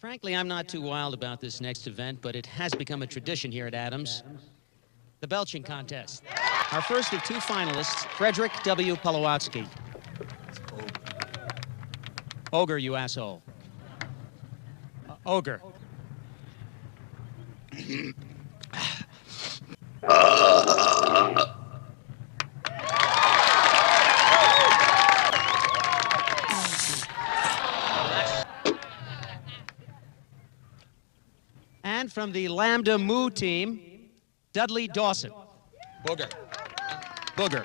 Frankly, I'm not too wild about this next event, but it has become a tradition here at Adams. The belching contest. Our first of two finalists, Frederick W. Polowatsky. Ogre, you asshole. Ogre. And from the Lambda Mu team, Dudley Dawson. Booger. Booger.